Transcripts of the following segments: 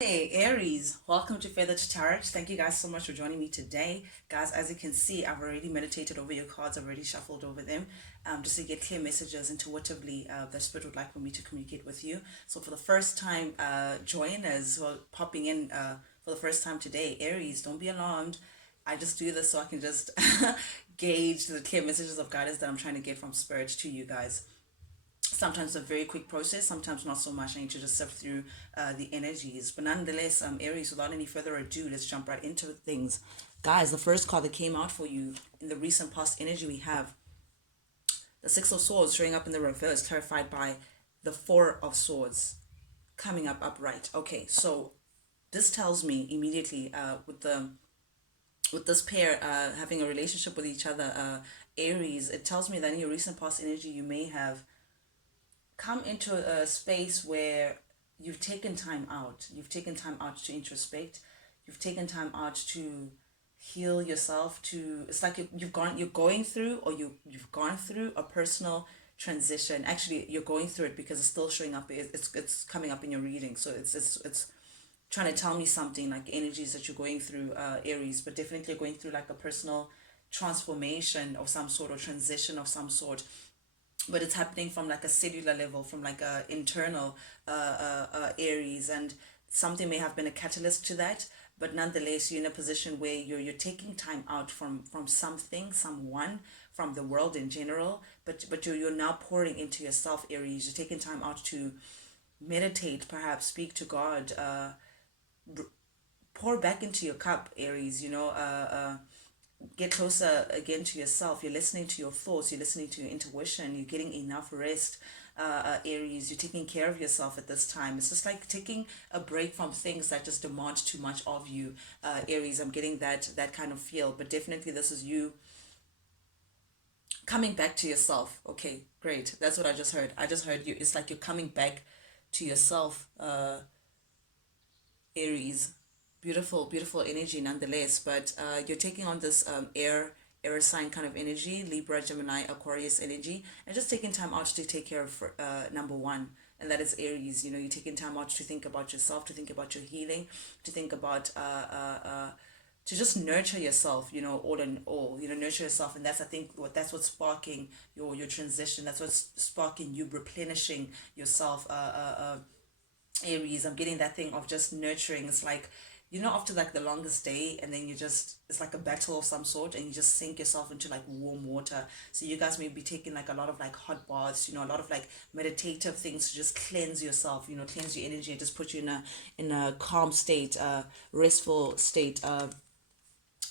Hey Aries, welcome to Feather to Tarot. Thank you guys so much for joining me today. Guys, as you can see, I've already meditated over your cards, I've already shuffled over them just to get clear messages intuitively the Spirit would like for me to communicate with you. So for the first time joiners who are popping in for the first time today, Aries, don't be alarmed. I just do this so I can just gauge the clear messages of guidance that I'm trying to get from Spirit to you guys. Sometimes a very quick process, sometimes not so much. I need to just sift through the energies. But nonetheless, Aries, without any further ado, let's jump right into things. Guys, the first card that came out for you in the recent past energy, we have the Six of Swords showing up in the reverse, clarified by the Four of Swords coming up upright. Okay, so this tells me immediately with this pair having a relationship with each other, Aries, it tells me that in your recent past energy, you may have come into a space where you've taken time out. You've taken time out to introspect. You've taken time out to heal yourself. To it's like you're going through, or you've gone through a personal transition. Actually, you're going through it because it's still showing up. It's coming up in your reading. So it's trying to tell me something, like energies that you're going through, Aries, but definitely you're going through like a personal transformation of some sort, or transition of some sort, but it's happening from like a cellular level, from like a internal Aries, and something may have been a catalyst to that. But nonetheless, you're in a position where you're taking time out from something, someone, from the world in general, but you're now pouring into yourself, Aries. You're taking time out to meditate, perhaps speak to God, pour back into your cup, Aries. Get closer again to yourself. You're listening to your thoughts, you're listening to your intuition, you're getting enough rest, Aries. You're taking care of yourself at this time. It's just like taking a break from things that just demand too much of you, Aries. I'm getting that kind of feel, but definitely this is you coming back to yourself. Okay, great. That's what I just heard. I just heard you. It's like you're coming back to yourself, Aries. Beautiful, beautiful energy nonetheless. But you're taking on this air sign kind of energy, Libra, Gemini, Aquarius energy, and just taking time out to take care of number one. And that is Aries. You're taking time out to think about yourself, to think about your healing, to think about to just nurture yourself, all in all, nurture yourself. And that's, I think, what's sparking your transition. That's what's sparking you replenishing yourself, Aries. I'm getting that thing of just nurturing. It's like, after like the longest day, and then it's like a battle of some sort, and you just sink yourself into like warm water. So you guys may be taking like a lot of like hot baths, a lot of like meditative things to just cleanse yourself, cleanse your energy, and just put you in a calm state, restful state,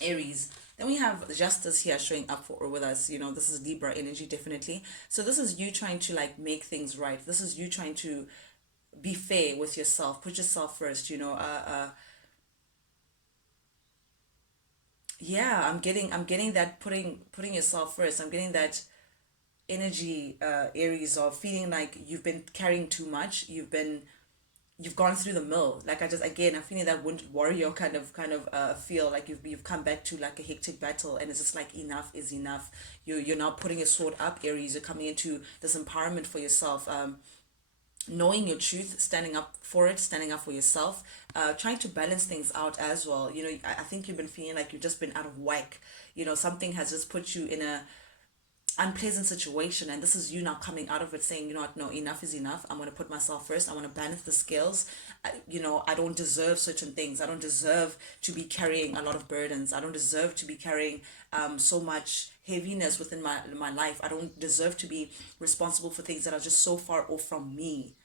Aries. Then we have Justice here showing up for with us. This is Libra energy, definitely. So this is you trying to like make things right. This is you trying to be fair with yourself, put yourself first. Yeah, I'm getting that, putting yourself first. I'm getting that energy, Aries, of feeling like you've been carrying too much. You've gone through the mill. Like, I'm feeling that wounded warrior kind of feel like you've come back to like a hectic battle, and it's just like enough is enough. You're now putting your sword up, Aries. You're coming into this empowerment for yourself, knowing your truth, standing up for it, standing up for yourself, trying to balance things out as well. I think you've been feeling like you've just been out of whack. Something has just put you in a unpleasant situation, and this is you now coming out of it, saying, what, no, enough is enough. I'm going to put myself first. I want to balance the scales. I don't deserve certain things. I don't deserve to be carrying a lot of burdens. I don't deserve to be carrying so much heaviness within my life. I don't deserve to be responsible for things that are just so far off from me,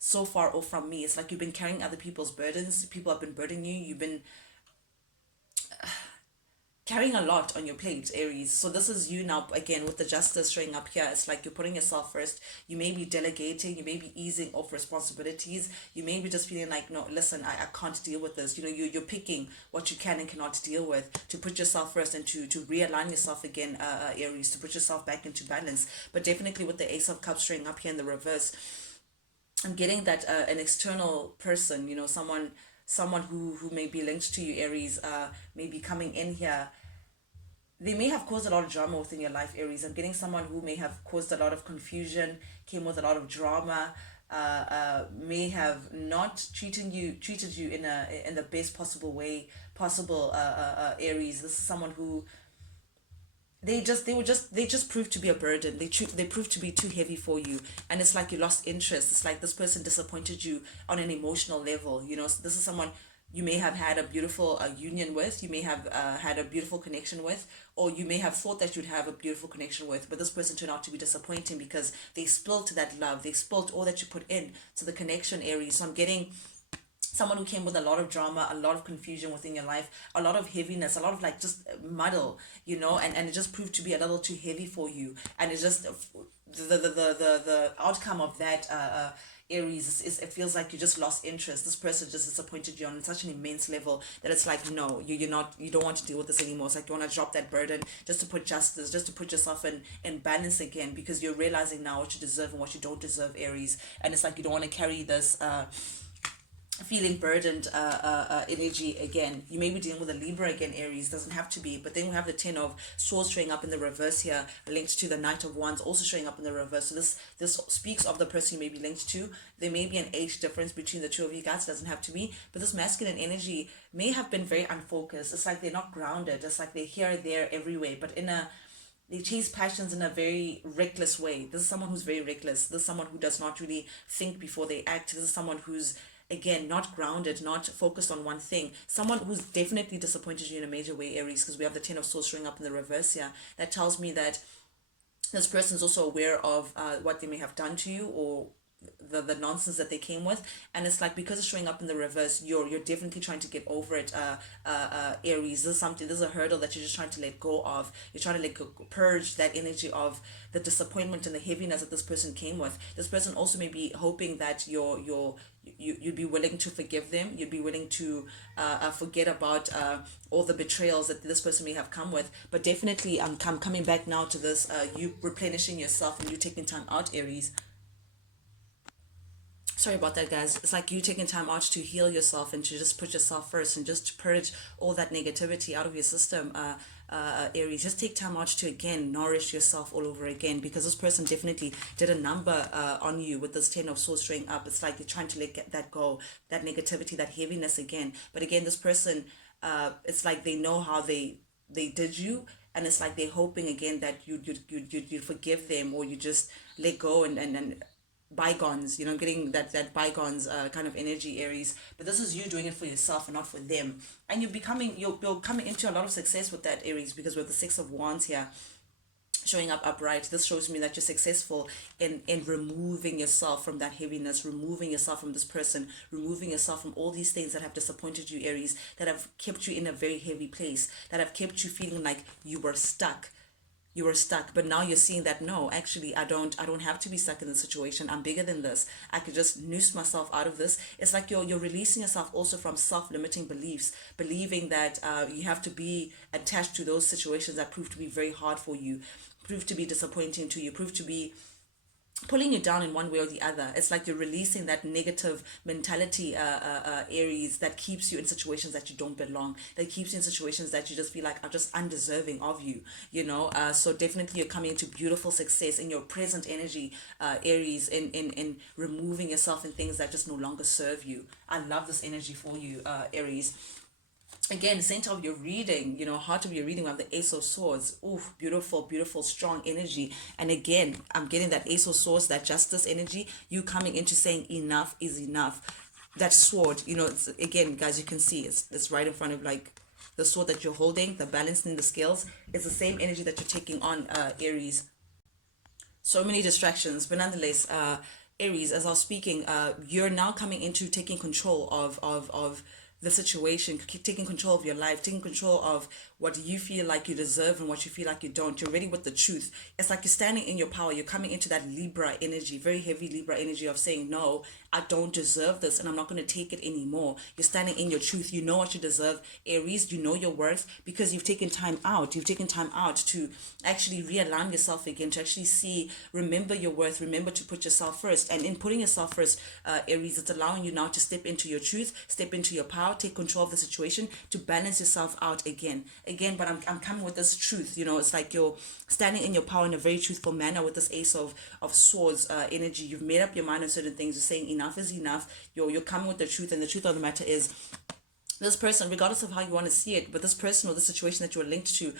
so far off from me. It's like you've been carrying other people's burdens. People have been burdening you. You've been carrying a lot on your plate, Aries. So this is you now, again, with the Justice showing up here. It's like you're putting yourself first. You may be delegating, you may be easing off responsibilities. You may be just feeling like, no, listen, I can't deal with this. You're picking what you can and cannot deal with, to put yourself first, and to realign yourself again, Aries, to put yourself back into balance. But definitely with the Ace of Cups showing up here in the reverse, I'm getting that an external person, someone who may be linked to you, Aries, may be coming in here. They may have caused a lot of drama within your life, Aries. I'm getting someone who may have caused a lot of confusion, came with a lot of drama, may have not treated you in the best possible way possible. Aries, this is someone who they just proved to be a burden. They proved to be too heavy for you, and it's like you lost interest. It's like this person disappointed you on an emotional level. You know, so this is someone you may have had a beautiful union with. You may have had a beautiful connection with, or you may have thought that you'd have a beautiful connection with, but this person turned out to be disappointing because they spilt that love. They spilt all that you put in to the connection, Aries. So I'm getting someone who came with a lot of drama, a lot of confusion within your life, a lot of heaviness, a lot of like just muddle, you know, and it just proved to be a little too heavy for you. And it's just the outcome of that Aries is it feels like you just lost interest. This person just disappointed you on such an immense level that it's like, no, you don't want to deal with this anymore. It's like you want to drop that burden just to put justice, just to put yourself in balance again, because you're realizing now what you deserve and what you don't deserve, Aries. And it's like you don't want to carry this feeling burdened energy again. You may be dealing with a Libra again, Aries. Doesn't have to be, but then we have the 10 of swords showing up in the reverse here, linked to the Knight of Wands also showing up in the reverse. So this speaks of the person you may be linked to. There may be an age difference between the two of you guys. Doesn't have to be, but this masculine energy may have been very unfocused. It's like they're not grounded. It's like they're here, there, everywhere, but they chase passions in a very reckless way. This is someone who's very reckless. This is someone who does not really think before they act. This is someone who's, again, not grounded, not focused on one thing. Someone who's definitely disappointed you in a major way, Aries, because we have the 10 of swords showing up in the reverse here. That tells me that this person is also aware of what they may have done to you, or the nonsense that they came with. And it's like, because it's showing up in the reverse, you're definitely trying to get over it, Aries. This is a hurdle that you're just trying to let go of. You're trying to purge that energy of the disappointment and the heaviness that this person came with. This person also may be hoping that you'd be willing to forgive them. You'd be willing to forget about all the betrayals that this person may have come with. But definitely, I'm coming back now to this, you replenishing yourself and you taking time out, Aries. Sorry about that, guys. It's like you taking time out to heal yourself and to just put yourself first and just to purge all that negativity out of your system, Aries. Just take time out to, again, nourish yourself all over again, because this person definitely did a number on you with this 10 of swords showing up. It's like you're trying to let that go, that negativity, that heaviness again. But again, this person, it's like they know how they did you, and it's like they're hoping again that you forgive them, or you just let go and bygones, getting that bygones kind of energy, Aries. But this is you doing it for yourself and not for them, and you're coming into a lot of success with that, Aries, because with the 6 of Wands here showing up upright, this shows me that you're successful in removing yourself from that heaviness, removing yourself from this person, removing yourself from all these things that have disappointed you, Aries, that have kept you in a very heavy place, that have kept you feeling like you were stuck. But now you're seeing that, no, actually, I don't have to be stuck in this situation. I'm bigger than this. I could just noose myself out of this. It's like you're releasing yourself also from self-limiting beliefs, believing that you have to be attached to those situations that prove to be very hard for you, prove to be disappointing to you, prove to be pulling you down in one way or the other. It's like you're releasing that negative mentality, Aries, that keeps you in situations that you don't belong, that keeps you in situations that you just feel like are just undeserving of you, so definitely you're coming into beautiful success in your present energy, Aries, in removing yourself in things that just no longer serve you. I love this energy for you, Aries. Again, center of your reading, heart of your reading, we have the Ace of Swords. Oof, beautiful, beautiful, strong energy. And again, I'm getting that Ace of Swords, that justice energy, you coming into saying enough is enough. That sword, it's, again, guys, you can see it's right in front of, like, the sword that you're holding, the balance in the scales. It's the same energy that you're taking on, Aries. So many distractions, but nonetheless, Aries, as I was speaking, you're now coming into taking control of the situation, taking control of your life, taking control of what you feel like you deserve and what you feel like you don't. You're ready with the truth. It's like you're standing in your power. You're coming into that Libra energy, very heavy Libra energy of saying, no, I don't deserve this and I'm not going to take it anymore. You're standing in your truth. You know what you deserve, Aries. You know your worth because you've taken time out. You've taken time out to actually realign yourself again, to actually remember your worth, remember to put yourself first. And in putting yourself first, Aries, it's allowing you now to step into your truth, step into your power, out, take control of the situation to balance yourself out again. But I'm coming with this truth, it's like you're standing in your power in a very truthful manner with this ace of swords energy. You've made up your mind on certain things. You're saying enough is enough. You're coming with the truth, and the truth of the matter is, this person, regardless of how you want to see it, but this person or the situation that you were linked to,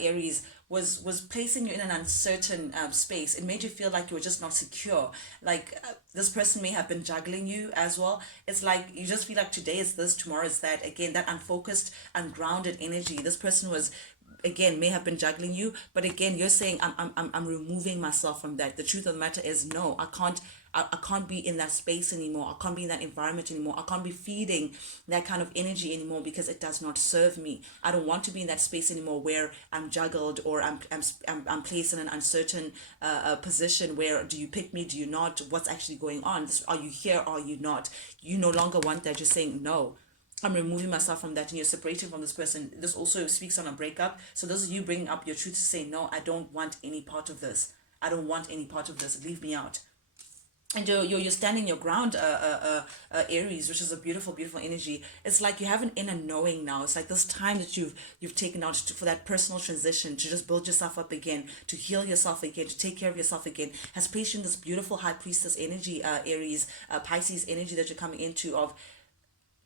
Aries, was placing you in an uncertain space. It made you feel like you were just not secure. Like this person may have been juggling you as well. It's like you just feel like today is this, tomorrow is that. Again, that unfocused, ungrounded energy. This person was, again, may have been juggling you, but again, you're saying I'm removing myself from that. The truth of the matter is, no, I can't be in that space anymore. I can't be in that environment anymore. I can't be feeding that kind of energy anymore because it does not serve me. I don't want to be in that space anymore where I'm juggled, or I'm placed in an uncertain position where, do you pick me, do you not? What's actually going on? Are you here? Are you not? You no longer want that. You're saying, no, I'm removing myself from that, and you're separating from this person. This also speaks on a breakup. So this is you bringing up your truth to say, no, I don't want any part of this. I don't want any part of this. Leave me out. And you're standing your ground, Aries, which is a beautiful energy. It's like you have an inner knowing now. It's like this time that you've taken out for that personal transition, to just build yourself up again, to heal yourself again, to take care of yourself again, has placed you in this beautiful high priestess energy, Aries, Pisces energy that you're coming into, of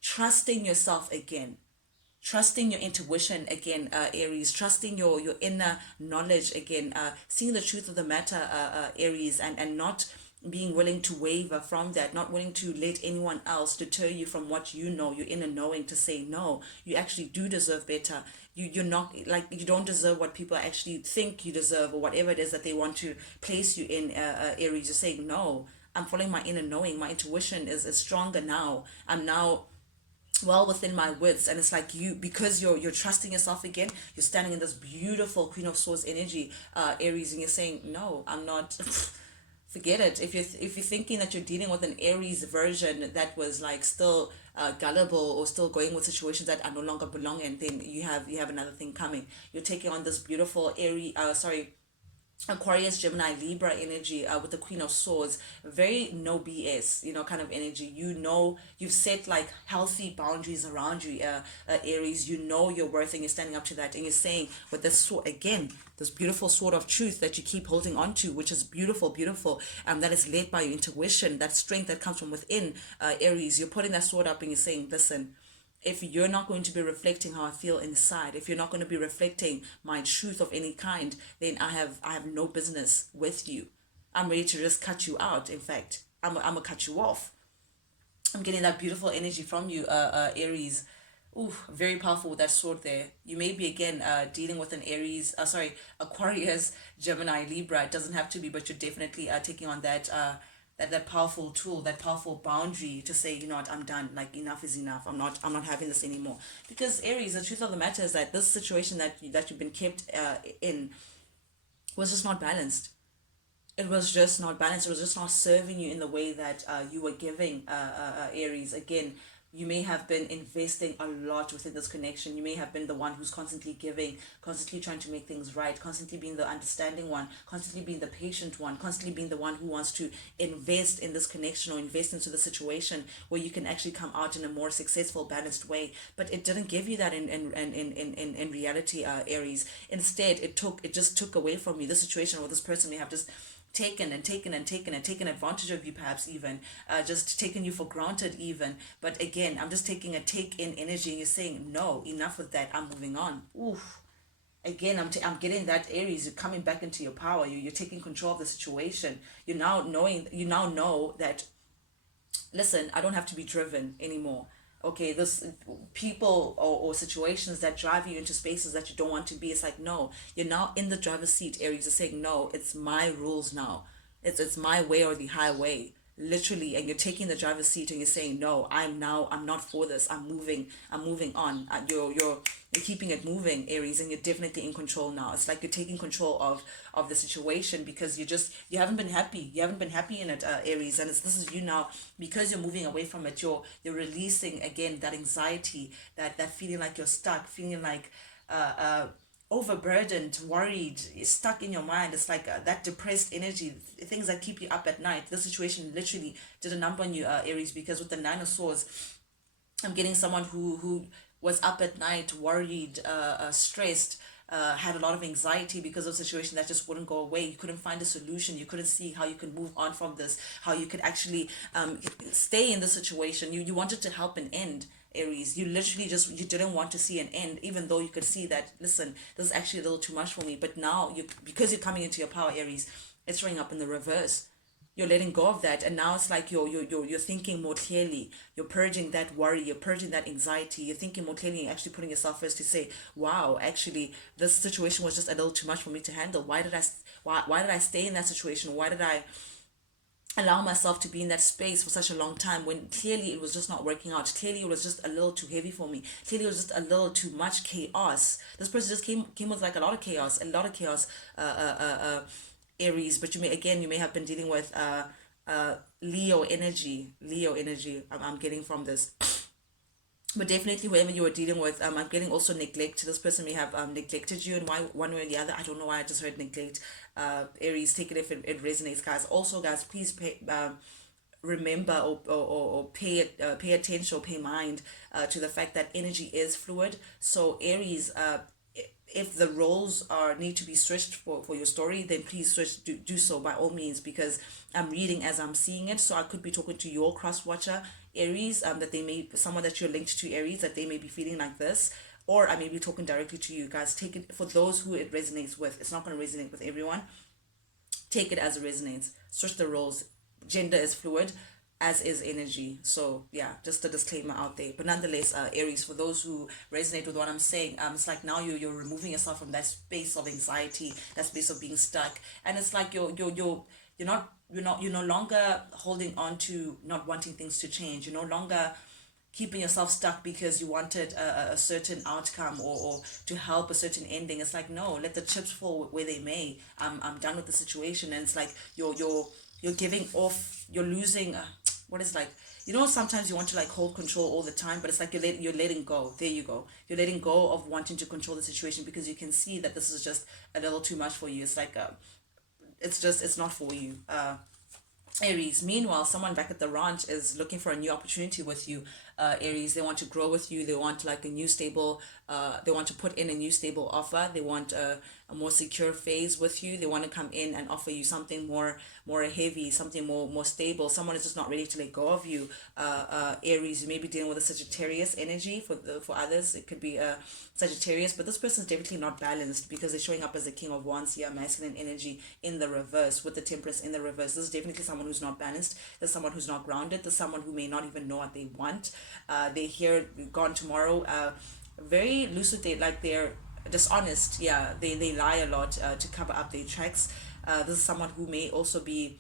trusting yourself again, trusting your intuition again, Aries, trusting your inner knowledge again, seeing the truth of the matter, Aries, and not being willing to waver from that, not willing to let anyone else deter you from what you know, your inner knowing, to say, no, you actually do deserve better. You're not, like, you don't deserve what people actually think you deserve, or whatever it is that they want to place you in, Aries. You're saying, no, I'm following my inner knowing. My intuition is stronger now. I'm now well within my wits, and it's like because you're trusting yourself again, you're standing in this beautiful Queen of Swords energy, Aries, and you're saying, no, I'm not. Forget it. If you're thinking that you're dealing with an Aries version that was like still gullible, or still going with situations that are no longer belonging, then you have another thing coming. You're taking on this beautiful Aquarius, Gemini, Libra energy, with the Queen of Swords. Very no BS, kind of energy. You've set like healthy boundaries around you, Aries. You know your worth, and you're standing up to that, and you're saying, with this sword again, this beautiful sword of truth that you keep holding on to, which is beautiful, that is led by your intuition, that strength that comes from within, Aries. You're putting that sword up, and you're saying, listen, if you're not going to be reflecting how I feel inside, if you're not going to be reflecting my truth of any kind, then I have no business with you. I'm ready to just cut you out. In fact, I'm gonna cut you off. I'm getting that beautiful energy from you, Aries. Ooh, very powerful with that sword there. You may be again dealing with an Aquarius, Gemini, Libra. It doesn't have to be, but you're definitely taking on that that powerful tool, that powerful boundary to say, you know what, I'm done. Like, enough is enough. I'm not having this anymore. Because Aries, the truth of the matter is that this situation that you've been kept in was just not balanced. It was just not balanced. It was just not serving you in the way that you were giving, Aries. Again, you may have been investing a lot within this connection. You may have been the one who's constantly giving, constantly trying to make things right, constantly being the understanding one, constantly being the patient one, constantly being the one who wants to invest in this connection, or invest into the situation where you can actually come out in a more successful, balanced way. But it didn't give you that in reality, Aries. Instead, it just took away from you. The situation where this person may have just taken advantage of you, perhaps even just taken you for granted even. But again, I'm just taking a take in energy, and you're saying, no, enough with that, I'm moving on. Oof. Again, I'm getting that, Aries. You're coming back into your power. You're taking control of the situation. You now know that, listen, I don't have to be driven anymore. Okay, this people or situations that drive you into spaces that you don't want to be, it's like, no, you're now in the driver's seat, Aries. You're saying, no, it's my rules now. It's my way or the highway, literally. And you're taking the driver's seat, and you're saying, no, I'm not for this. I'm moving on. You're keeping it moving, Aries, and you're definitely in control now. It's like you're taking control of the situation, because you haven't been happy. You haven't been happy in it, Aries, and this is you now. Because you're moving away from it, you're releasing again that anxiety, that feeling like you're stuck, feeling like overburdened, worried, stuck in your mind. It's like that depressed energy, things that keep you up at night. The situation literally did a number on you, Aries, because with the Nine of Swords, I'm getting someone who was up at night, worried, stressed, had a lot of anxiety because of a situation that just wouldn't go away. You couldn't find a solution. You couldn't see how you could move on from this, how you could actually stay in the situation. You wanted to help an end. Aries, you literally just, you didn't want to see an end, even though you could see that, listen, this is actually a little too much for me. But now you, because you're coming into your power, Aries, it's showing up in the reverse. You're letting go of that, and now it's like you're thinking more clearly. You're purging that worry, you're purging that anxiety, you're thinking more clearly, and actually putting yourself first to say, wow, actually this situation was just a little too much for me to handle. Why did I stay in that situation? Why did I allow myself to be in that space for such a long time, when clearly it was just not working out? Clearly it was just a little too heavy for me. Clearly it was just a little too much chaos. This person just came with like a lot of chaos, Aries. But you may have been dealing with Leo energy. I'm getting from this. But definitely, whoever you were dealing with, I'm getting also neglect. This person may have neglected you in one way or the other. I don't know why I just heard neglect. Aries, take it if it resonates, guys. Also, guys, please remember, or pay attention, or pay mind to the fact that energy is fluid. So Aries, if the roles are need to be switched for your story, then please switch, do so by all means, because I'm reading as I'm seeing it. So I could be talking to your cross watcher, Aries, that they may, someone that you're linked to, Aries, that they may be feeling like this, or I may be talking directly to you guys. Take it for those who it resonates with. It's not going to resonate with everyone. Take it as it resonates. Switch the roles. Gender is fluid, as is energy. So yeah, just a disclaimer out there. But nonetheless, Aries, for those who resonate with what I'm saying, it's like now you're removing yourself from that space of anxiety, that space of being stuck, and it's like you're no longer holding on to not wanting things to change. You're no longer keeping yourself stuck because you wanted a certain outcome, or to help a certain ending. It's like, no, let the chips fall where they may. I'm done with the situation. And it's like you're giving off, you're losing what is like, sometimes you want to like hold control all the time, but it's like you're letting go. There you go. You're letting go of wanting to control the situation, because you can see that this is just a little too much for you. It's like it's not for you. Aries. Meanwhile, someone back at the ranch is looking for a new opportunity with you, Aries. They want to grow with you. They want like a new stable. They want to put in a new stable offer. They want a more secure phase with you. They want to come in and offer you something more heavy, something more stable. Someone is just not ready to let go of you, Aries. You may be dealing with a Sagittarius energy. For others, it could be a Sagittarius, but this person is definitely not balanced, because they're showing up as a King of Wands here, masculine energy in the reverse, with the Temperance in the reverse. This is definitely someone who's not balanced. There's someone who's not grounded. There's someone who may not even know what they want. They're here, gone tomorrow. Very lucid. They're dishonest. Yeah, they lie a lot to cover up their tracks. This is someone who may also be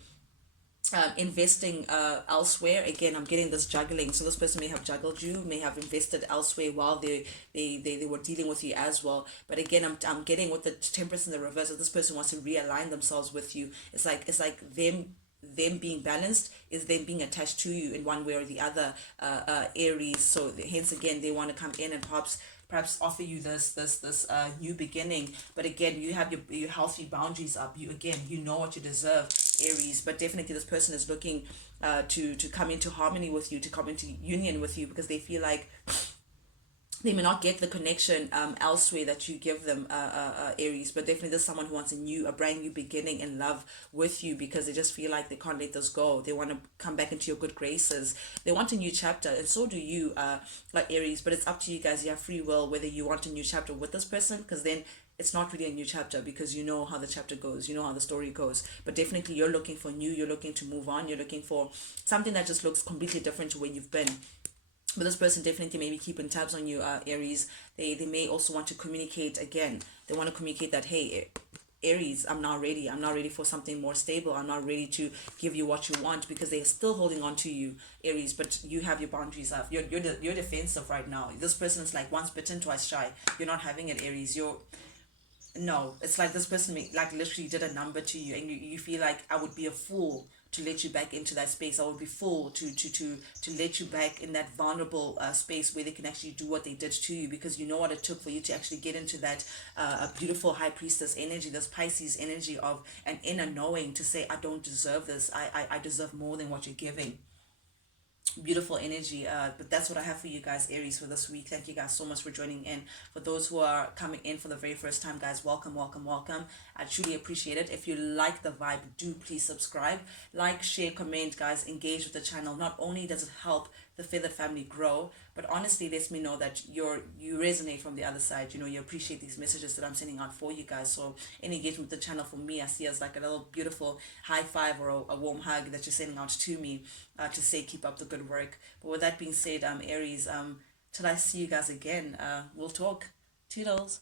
investing elsewhere. Again, I'm getting this juggling. So this person may have juggled you, may have invested elsewhere while they were dealing with you as well. But again, I'm getting with the Temperance in the reverse, that this person wants to realign themselves with you. It's like them being balanced is them being attached to you in one way or the other, Aries. So hence again, they want to come in and perhaps offer you this new beginning. But again, you have your healthy boundaries up. You know what you deserve, Aries. But definitely this person is looking to come into harmony with you, to come into union with you, because they feel like they may not get the connection elsewhere that you give them, Aries. But definitely there's someone who wants a brand new beginning in love with you, because they just feel like they can't let this go. They want to come back into your good graces. They want a new chapter, and so do you, like Aries. But it's up to you guys. You have free will whether you want a new chapter with this person, because then it's not really a new chapter, because you know how the chapter goes, you know how the story goes. But definitely you're looking for new, you're looking to move on, you're looking for something that just looks completely different to where you've been. But this person definitely may be keeping tabs on you, Aries. They may also want to communicate again. They want to communicate that, hey, Aries, I'm not ready. I'm not ready for something more stable. I'm not ready to give you what you want, because they're still holding on to you, Aries. But you have your boundaries up. You're defensive right now. This person's like once bitten, twice shy. You're not having it, Aries. No, it's like this person like literally did a number to you, and you feel like, I would be a fool to let you back into that space. I would be fool to let you back in that vulnerable space where they can actually do what they did to you, because you know what it took for you to actually get into that beautiful high priestess energy, this Pisces energy of an inner knowing, to say, I don't deserve this. I deserve more than what you're giving. beautiful energy. But that's what I have for you guys, Aries, for this week. Thank you guys so much for joining in. For those who are coming in for the very first time, guys, welcome, welcome, welcome. I truly appreciate it. If you like the vibe, do please subscribe, like, share, comment, guys. Engage with the channel. Not only does it help the Feathered family grow, but honestly lets me know that you resonate from the other side. You know, you appreciate these messages that I'm sending out for you guys. So any engagement with the channel for me, I see as like a little beautiful high five or a warm hug that you're sending out to me, to say keep up the good work. But with that being said, Aries, till I see you guys again, we'll talk. Toodles.